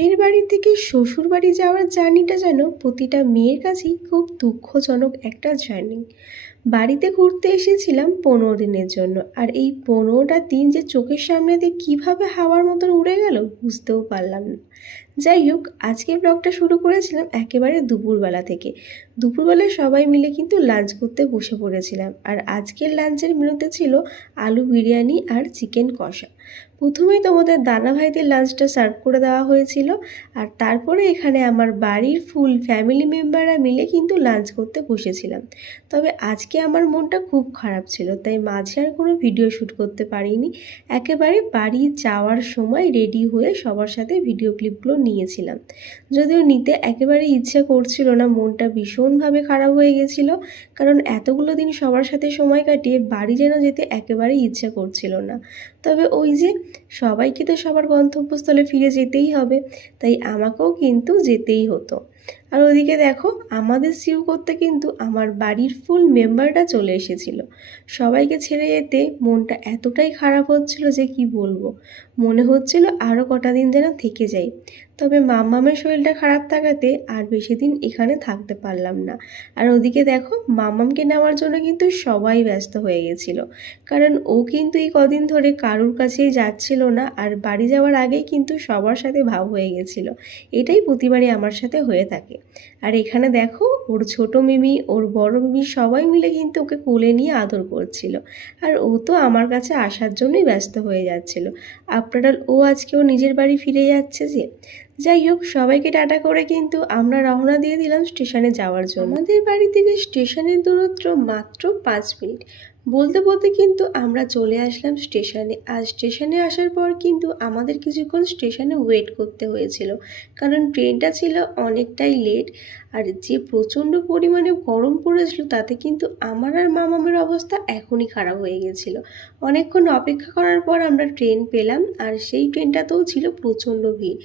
বাপের বাড়ি থেকে শ্বশুর বাড়ি যাওয়ার জার্নিটা যেন প্রতিটা মেয়ের কাছেই খুব দুঃখজনক একটা জার্নি। বাড়িতে ঘুরতে এসেছিলাম 15 দিনের জন্য, আর এই 15টা দিন যে চোখের সামনে দিয়ে কীভাবে হাওয়ার মতন উড়ে গেল বুঝতেও পারলাম না। যাই হোক, আজকে ব্লগটা শুরু করেছিলাম একেবারে দুপুরবেলা থেকে। দুপুরবেলায় সবাই মিলে কিন্তু লাঞ্চ করতে বসে পড়েছিলাম, আর আজকের লাঞ্চের মেনুতে ছিল আলু বিরিয়ানি আর চিকেন কষা। প্রথমেই তোমাদের দাদা ভাইদের লাঞ্চটা সার্ভ করে দেওয়া হয়েছিল, আর তারপরে এখানে আমার বাড়ির ফুল ফ্যামিলি মেম্বাররা মিলে কিন্তু লাঞ্চ করতে বসেছিলাম। তবে আজকে আমার মনটা খুব খারাপ ছিল, তাই মাঝে আর কোনো ভিডিও শ্যুট করতে পারিনি। একেবারে বাড়ি যাওয়ার সময় রেডি হয়ে সবার সাথে ভিডিও ক্লিপগুলো নিয়েছিলাম, যদিও নিতে একেবারে ইচ্ছে করছিল না। মনটা ভীষণভাবে খারাপ হয়ে গেছিলো, কারণ এতগুলো দিন সবার সাথে সময় কাটিয়ে বাড়ি যেন যেতে একেবারেই ইচ্ছে করছিল না। তবে ওই যে সবাইকে তো সবার গন্তব্যস্থলে ফিরে যেতেই হবে, তাই আমাকেও কিন্তু যেতেই হতো। আর ওদিকে দেখো, আমাদের সিউ করতে কিন্তু আমার বাড়ির ফুল মেম্বারটা চলে এসেছিল। সবাইকে ছেড়ে যেতে মনটা এতটাই খারাপ হচ্ছিল যে কি বলবো। মনে হচ্ছিল আরও কটা দিন যেন থেকে যাই। তবে মাম্মামের শরীরটা খারাপ থাকাতে আর বেশি দিন এখানে থাকতে পারলাম না। আর ওদিকে দেখো, মাম্মামকে নেওয়ার জন্য কিন্তু সবাই ব্যস্ত হয়ে গেছিলো, কারণ ও কিন্তু এই কদিন ধরে কারুর কাছেই যাচ্ছিল না, আর বাড়ি যাওয়ার আগেই কিন্তু সবার সাথে ভাব হয়ে গেছিলো। এটাই প্রতিবারই আমার সাথে হয়ে থাকে। আর এখানে দেখো, ওর ছোট মিমি, ওর বড় মিমি সবাই মিলে কিন্তু ওকে কোলে নিয়ে আদর করছিল, আর ও তো আমার কাছে আসার জন্যই ব্যস্ত হয়ে যাচ্ছিল। আফটার অল ও আজকেও নিজের বাড়ি ফিরে যাচ্ছে যে। যাই হোক, সবাইকে টাটা করে কিন্তু আমরা রওনা দিয়ে দিলাম স্টেশনে যাওয়ার জন্য। আমাদের বাড়ি থেকে স্টেশনের দূরত্ব মাত্র 5 মিনিট। বলতে বলতে কিন্তু আমরা চলে আসলাম স্টেশনে। আর স্টেশনে আসার পর কিন্তু আমাদের কিছুক্ষণ স্টেশনে ওয়েট করতে হয়েছিল, কারণ ট্রেনটা ছিল অনেকটাই লেট। আর যে প্রচণ্ড পরিমাণে গরম পড়েছিল, তাতে কিন্তু আমার আর মামামের অবস্থা এখনই খারাপ হয়ে গেছিল। অনেকক্ষণ অপেক্ষা করার পর আমরা ট্রেন পেলাম, আর সেই ট্রেনটাতেও ছিল প্রচণ্ড ভিড়।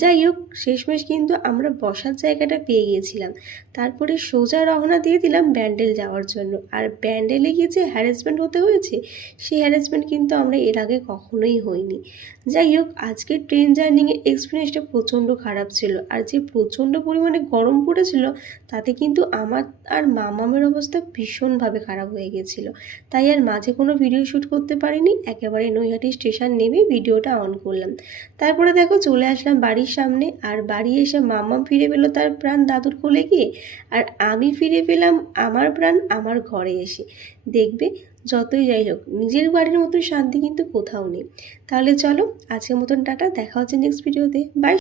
যাই হোক, শেষমেশ কিন্তু আমরা বসার জায়গাটা পেয়ে গিয়েছিলাম। তারপরে সোজা রওনা দিয়ে দিলাম ব্যান্ডেল যাওয়ার জন্য। আর ব্যান্ডেলে গিয়ে যে হ্যারাসমেন্ট হতে হয়েছে, সেই হ্যারাসমেন্ট কিন্তু আমরা এর আগে কখনোই হইনি। যাই হোক, আজকের ট্রেন জার্নিংয়ের এক্সপিরিয়েন্সটা প্রচণ্ড খারাপ ছিল। আর যে প্রচণ্ড পরিমাণে গরম পড়েছিল, তাতে কিন্তু আমার আর মামামের অবস্থা ভীষণভাবে খারাপ হয়ে গেছিলো। তাই আর মাঝে কোনো ভিডিও শ্যুট করতে পারিনি। একেবারে নৈহাটি স্টেশন নেমে ভিডিওটা অন করলাম। তারপরে দেখো, চলে আসলাম বাড়ির সামনে। আর বাড়ি এসে মাম্মাম ফিরে পেলো তার প্রাণ দাদুর কোলে গিয়ে, আর আমি ফিরে পেলাম আমার প্রাণ আমার ঘরে এসে। দেখবে, যতই যাই হোক, নিজের বাড়ির মতো শান্তি কিন্তু কোথাও নেই। তাহলে চলো, আজকের মতন টাটা, দেখা হচ্ছে নেক্সট ভিডিওতে। বাই।